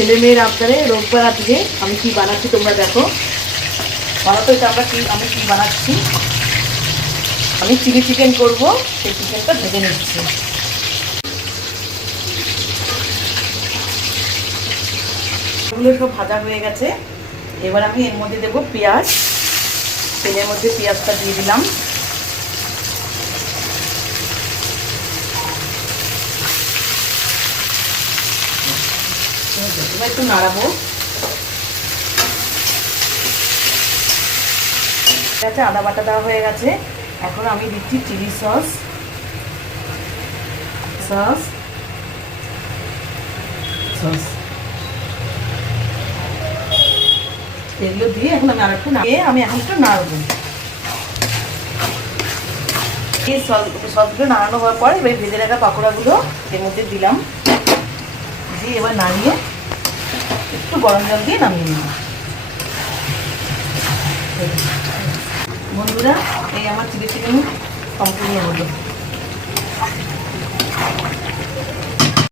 ছেলে মেয়ের আবদারে রোববার আজকে আমি কি বানাচ্ছি তোমরা দেখো। বানাতো এটা আমি কি বানাচ্ছি। আমি চিলি চিকেন করবো, সেই চিকেনটা ভেজে নিচ্ছি। এগুলো সব ভাজা হয়ে গেছে। এবার আমি এর মধ্যে দেবো পেঁয়াজ। তেলের মধ্যে পেঁয়াজটা দিয়ে দিলাম। এবার একটু নাড়াবো। আদা বাটা দেওয়া হয়ে গেছে। এখন আমি দিচ্ছি চিলি সস। এগুলো দিয়ে এখন আমি আরেকটু নাড়বো। এই সসগুলো নাড়ানো হওয়ার পর এবার ভেজে রাখা পাকোড়াগুলো এর মধ্যে দিলাম। দিয়ে এবার নাড়িয়ে একটু গরম জল দিয়ে নামিয়ে নিলাম। বন্ধুরা, এই আমার চিলি চিকেন কমপ্লিট হলো।